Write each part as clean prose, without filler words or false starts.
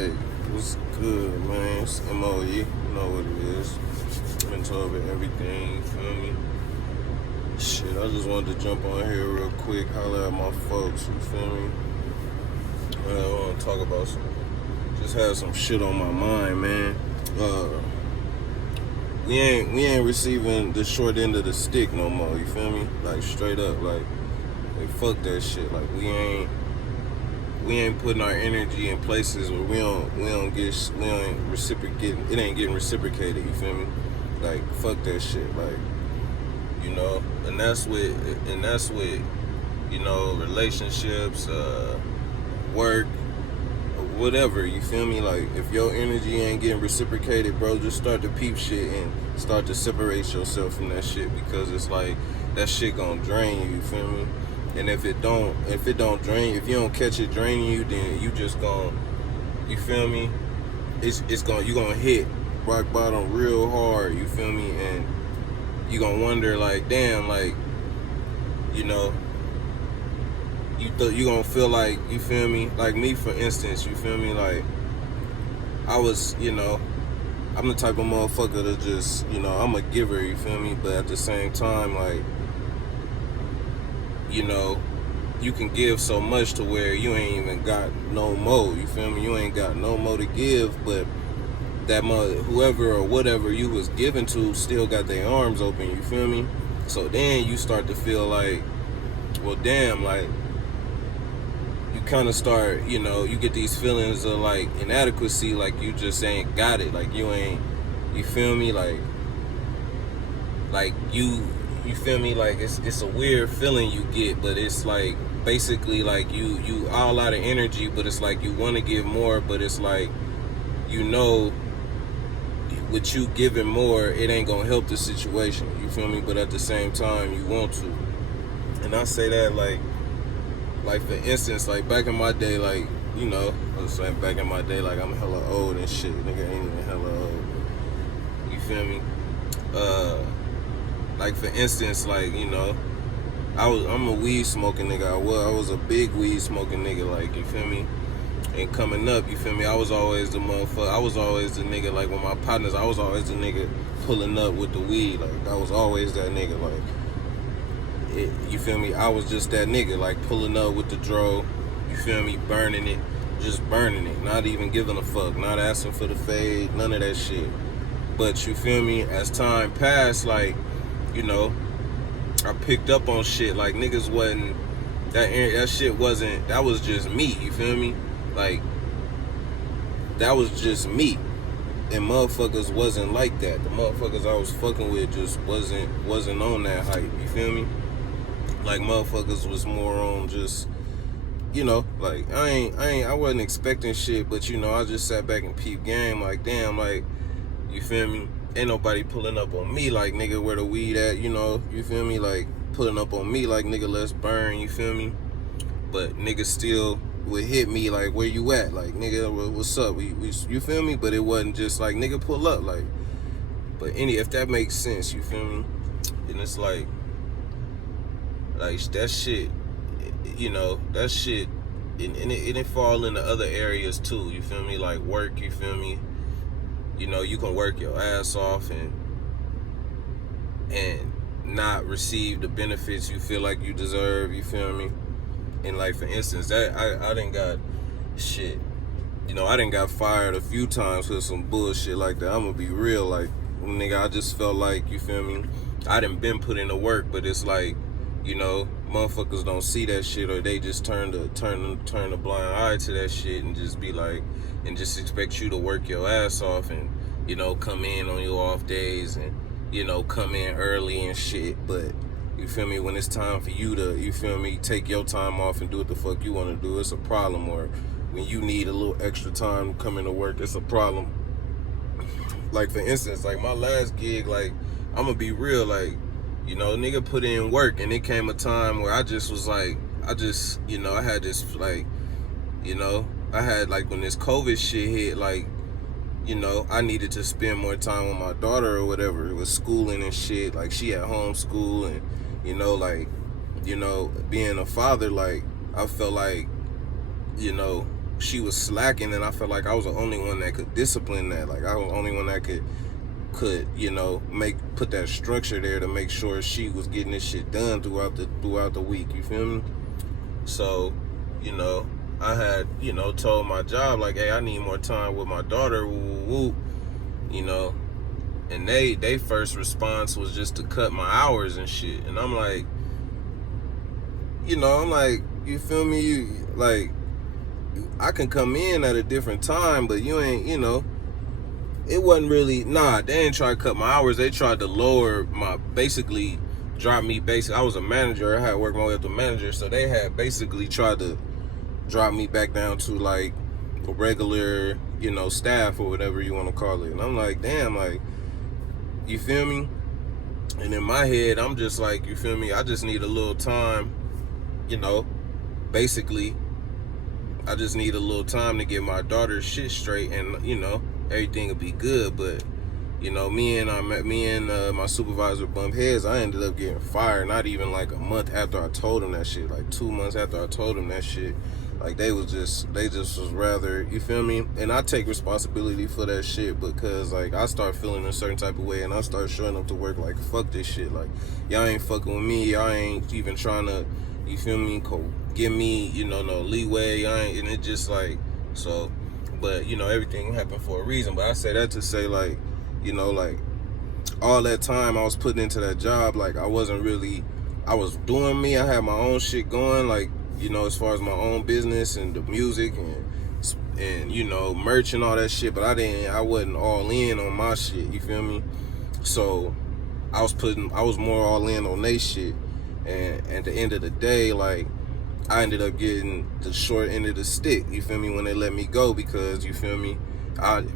Hey, what's good, man? It's M.O.E. You know what it is. Been told everything, you feel me? Shit, I just wanted to jump on here real quick, holler at my folks, you feel me? I want to talk about just had some shit on my mind, man. We ain't receiving the short end of the stick no more, you feel me? Like, straight up, like, fuck that shit. Like, we ain't putting our energy in places where we ain't reciprocating. It ain't getting reciprocated. You feel me? Like, fuck that shit. Like, and that's with relationships, work, whatever. You feel me? Like, if your energy ain't getting reciprocated, bro, just start to peep shit and start to separate yourself from that shit, because it's like that shit gonna drain you. You feel me? And if it don't drain, if you don't catch it draining you, then you just gonna, you feel me? You gonna hit rock bottom real hard. You feel me? And you gonna wonder, like, damn, like, you gonna feel like, you feel me? Like me, for instance, you feel me? Like, I was, I'm the type of motherfucker to just, I'm a giver. You feel me? But at the same time, like, you can give so much to where you ain't even got no more. You feel me? You ain't got no more to give, but that whoever or whatever you was giving to still got their arms open. You feel me? So then you start to feel like, well, damn, like, you kind of start, you get these feelings of like inadequacy, like you just ain't got it, like you ain't, you feel me? Like you feel me? Like it's a weird feeling you get, but it's like basically like you all out of energy, but it's like you want to give more, but it's like, with you giving more, it ain't gonna help the situation. You feel me? But at the same time, you want to. And I say that like for instance, like back in my day, like, I was saying back in my day, like I'm hella old and shit. Nigga ain't even hella old. You feel me? Like for instance, like, I'm a weed smoking nigga. I was a big weed smoking nigga, like, you feel me? And coming up, you feel me, I was always the motherfucker. I was always the nigga, like, with my partners, I was always the nigga pulling up with the weed. Like, I was always that nigga, like, you feel me? I was just that nigga, like, pulling up with the dro, you feel me, burning it, just burning it, not even giving a fuck, not asking for the fade, none of that shit. But you feel me, as time passed, like, I picked up on shit, like, niggas wasn't, that shit wasn't, that was just me, you feel me? Like, that was just me. And motherfuckers wasn't like that. The motherfuckers I was fucking with just wasn't on that hype, you feel me? Like, motherfuckers was more on just, like, I wasn't expecting shit, but, I just sat back and peeped game, like, damn, like, you feel me? Ain't nobody pulling up on me like, nigga, where the weed at, you feel me? Like, pulling up on me like, nigga, let's burn, you feel me? But niggas still would hit me like, where you at? Like, nigga, what's up? You feel me? But it wasn't just like, nigga, pull up, like. But if that makes sense, you feel me? And it's like that shit, that shit, and it fall into other areas too, you feel me? Like work, you feel me? You can work your ass off and not receive the benefits you feel like you deserve, you feel me? And like, for instance, that I done got shit, I done got fired a few times for some bullshit like that. I'm gonna be real, like, nigga, I just felt like, you feel me, I done been put into work, but it's like, motherfuckers don't see that shit, or they just turn a blind eye to that shit and just be like, and just expect you to work your ass off and, come in on your off days and, come in early and shit. But you feel me, when it's time for you to, you feel me, take your time off and do what the fuck you want to do, it's a problem. Or when you need a little extra time coming to work, it's a problem. Like, for instance, like my last gig, like, I'm gonna be real, like, nigga put in work, and it came a time where I just was like, I had this, like, I had, like, when this COVID shit hit, like, I needed to spend more time with my daughter or whatever. It was schooling and shit. Like, she at home school, and, like, being a father, like, I felt like, she was slacking, and I felt like I was the only one that could discipline that. Like I was the only one that could put that structure there to make sure she was getting this shit done throughout the week. You feel me? So, I had, told my job like, hey, I need more time with my daughter, woo, woo, woo, and they first response was just to cut my hours and shit. And I'm like, you feel me? I can come in at a different time, but you ain't, it wasn't really, they didn't try to cut my hours. They tried to lower drop me. I was a manager. I had worked my way up to manager, so they had basically tried to drop me back down to like a regular, staff or whatever you want to call it. And I'm like, damn, like, you feel me? And in my head, I'm just like, you feel me? I just need a little time, basically. I just need a little time to get my daughter's shit straight, and everything will be good. But me and my supervisor bumped heads. I ended up getting fired not even like a month after I told him that shit, like 2 months after I told him that shit. Like they just was rather, you feel me? And I take responsibility for that shit, because like I start feeling a certain type of way, and I start showing up to work like, fuck this shit. Like, y'all ain't fucking with me. Y'all ain't even trying to, you feel me, give me, no leeway. And it just like, so, but everything happened for a reason. But I say that to say, like, like all that time I was putting into that job, like I was doing me. I had my own shit going, like, as far as my own business and the music and merch and all that shit, but I wasn't all in on my shit, you feel me? So I was more all in on they shit. And at the end of the day, like, I ended up getting the short end of the stick, you feel me, when they let me go, because, you feel me,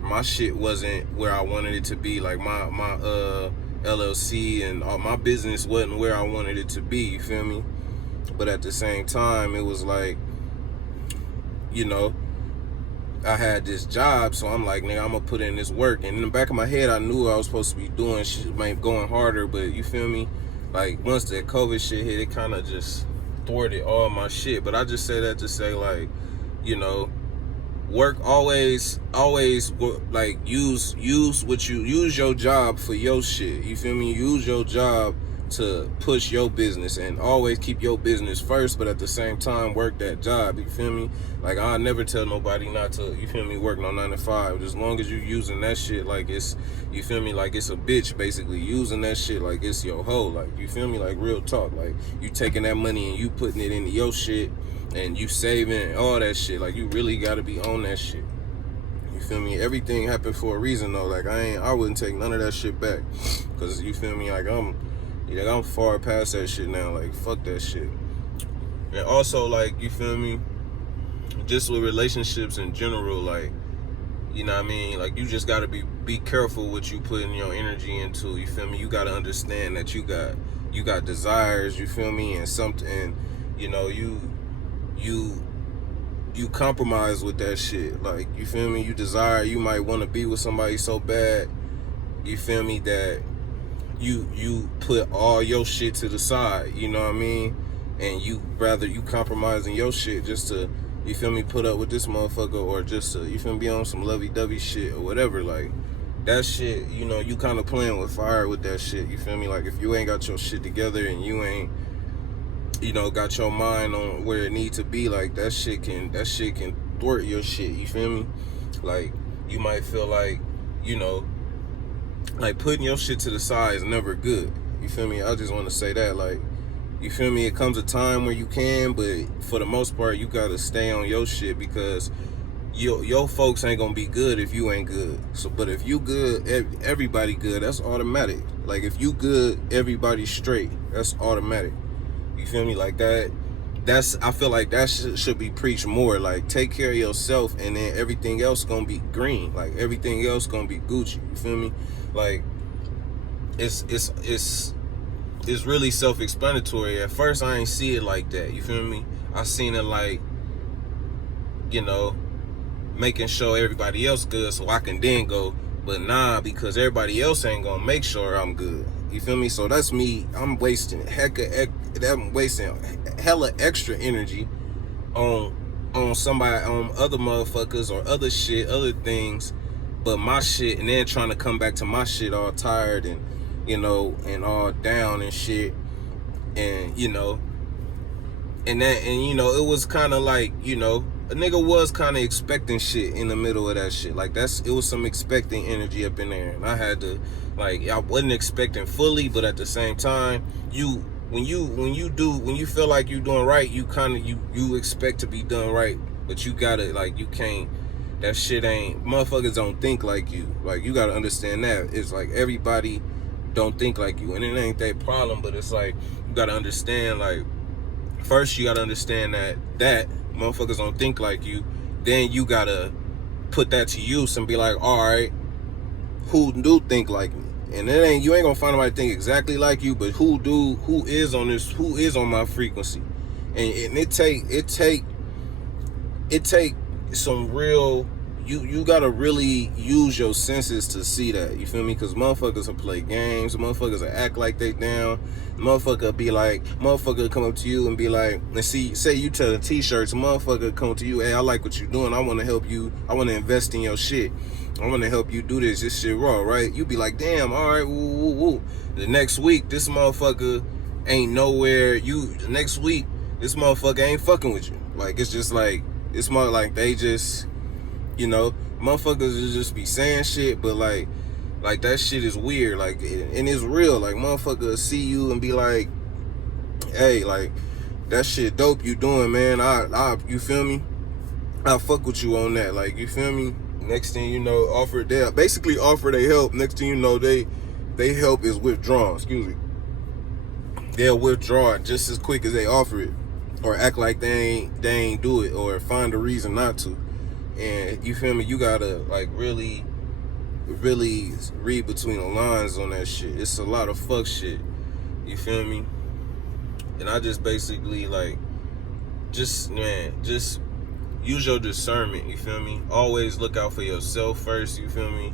my shit wasn't where I wanted it to be. Like my LLC and all my business wasn't where I wanted it to be, you feel me? But at the same time, it was like, I had this job, so I'm like, nigga, I'm gonna put in this work. And in the back of my head, I knew I was supposed to be doing shit, going harder, but you feel me? Like, once that COVID shit hit, it kind of just thwarted all my shit. But I just say that to say, like, work always like use your job for your shit, you feel me? Use your job to push your business, and always keep your business first, but at the same time work that job, you feel me? Like, I'll never tell nobody not to, you feel me, work no 9 to 5, as long as you using that shit like it's, you feel me, like it's a bitch, basically using that shit like it's your hoe, like, you feel me, like real talk, like you taking that money and you putting it into your shit and you saving and all that shit. Like, you really gotta be on that shit, you feel me? Everything happened for a reason though. Like, I wouldn't take none of that shit back, because you feel me, like I'm far past that shit now. Like, fuck that shit. And also, like, you feel me, just with relationships in general, like, you know what I mean, like, you just gotta be careful what you putting your energy into, you feel me? You gotta understand that you got desires, you feel me, and something, you compromise with that shit. Like, you feel me, you might want to be with somebody so bad, you feel me, that you put all your shit to the side, you know what I mean? And you compromising your shit just to, you feel me, put up with this motherfucker, or just to, you feel me, be on some lovey-dovey shit or whatever. Like, that shit, you kind of playing with fire with that shit, you feel me? Like, if you ain't got your shit together and you ain't, got your mind on where it needs to be, like, that shit can thwart your shit, you feel me? Like, you might feel like, like, putting your shit to the side is never good, you feel me? I just want to say that, like, you feel me, it comes a time where you can, but for the most part, you gotta stay on your shit, because your folks ain't gonna be good if you ain't good. So, but if you good, everybody good, that's automatic. Like, if you good, everybody straight, that's automatic, you feel me? Like, I feel like that should be preached more. Like, take care of yourself, and then everything else gonna be green. Like, everything else gonna be Gucci, you feel me? Like, it's really self-explanatory. At first, I ain't see it like that, you feel me? I seen it like, making sure everybody else good so I can then go, but nah, because everybody else ain't gonna make sure I'm good, you feel me? So that's me. I'm wasting hella extra energy on on somebody, on other motherfuckers or other shit, other things, but my shit, and then trying to come back to my shit all tired and, you know, and all down and shit, and, you know, and that, and, you know, it was kind of like, you know, a nigga was kind of expecting shit in the middle of that shit. Like, it was some expecting energy up in there, and I had to, like, I wasn't expecting fully, but at the same time, when you feel like you're doing right, you kind of, you expect to be done right, but you gotta, like, you can't, that shit ain't, motherfuckers don't think like you. Like, you gotta understand that. It's like everybody don't think like you, and it ain't that problem, but it's like, you gotta understand, like, first you gotta understand that motherfuckers don't think like you. Then you gotta put that to use and be like, all right, who do think like me? And you ain't gonna find nobody think exactly like you, but who is on my frequency. And it take some real, you gotta really use your senses to see that, you feel me? Because motherfuckers will play games, motherfuckers will act like they down, motherfucker come up to you and be like, and say you tell the t-shirts, motherfucker come to you, hey, I like what you're doing, I want to help you, I want to invest in your shit, I want to help you do this shit raw, right? You be like, damn, all right, woo, woo, woo. The next week, this motherfucker ain't nowhere, next week, this motherfucker ain't fucking with you. Like, it's just like, it's more like they just, you know, motherfuckers just be saying shit, but like that shit is weird, like, and it's real. Like, motherfuckers see you and be like, hey, like, that shit dope you doing, man. I you feel me? I fuck with you on that, like, you feel me? Next thing you know, basically offer they help. Next thing you know, they help is withdrawn. Excuse me. They'll withdraw it just as quick as they offer it, or act like they ain't do it, or find a reason not to. And you feel me? You gotta, like, really read between the lines on that shit. It's a lot of fuck shit. You feel me? And I just basically, like, just use your discernment. You feel me? Always look out for yourself first. You feel me?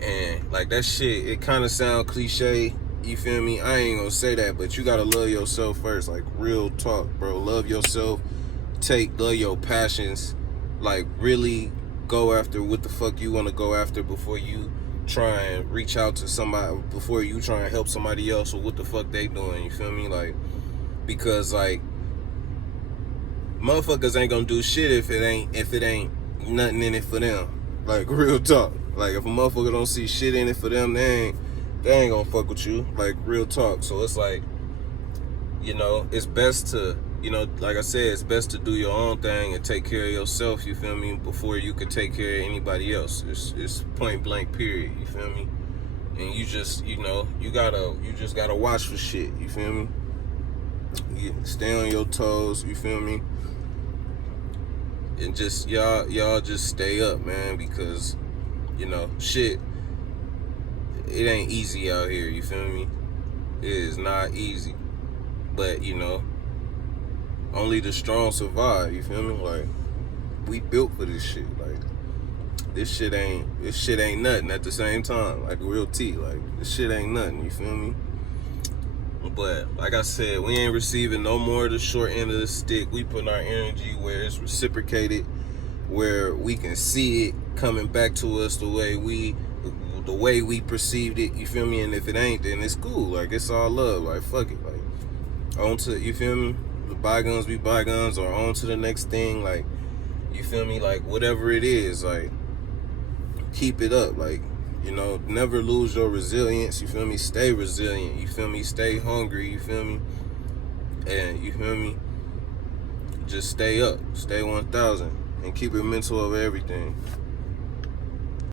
And like, that shit, it kind of sound cliche. You feel me? I ain't gonna say that, but you gotta love yourself first. Like, real talk, bro. Love yourself. Love your passions. Like, really go after what the fuck you want to go after before you try and reach out to somebody, before you try and help somebody else with what the fuck they doing. You feel me? Like, because, like, motherfuckers ain't gonna do shit if it ain't nothing in it for them. Like, real talk. Like, if a motherfucker don't see shit in it for them, they ain't gonna fuck with you. Like, real talk. So it's like, you know, it's best to, you know, like I said, it's best to do your own thing and take care of yourself, you feel me, before you could take care of anybody else. It's point blank, period, you feel me? And you just, you know, you just gotta watch for shit, you feel me? Stay on your toes, you feel me? And just, y'all just stay up, man, because, you know, shit, it ain't easy out here, you feel me? It is not easy. But, you know, only the strong survive, you feel me? Like, we built for this shit. Like, this shit ain't nothing at the same time. Like, real tea. Like, this shit ain't nothing, you feel me? But, like I said, we ain't receiving no more of the short end of the stick. We putting our energy where it's reciprocated, where we can see it coming back to us the way we perceived it, you feel me? And if it ain't, then it's cool. Like, it's all love. Like, fuck it. Like, on to, you feel me? The bygones be bygones, or on to the next thing. Like, you feel me? Like, whatever it is, like, keep it up. Like, you know, never lose your resilience, you feel me? Stay resilient, you feel me? Stay hungry, you feel me? And, you feel me? Just stay up, stay 1000, and keep it mental over everything.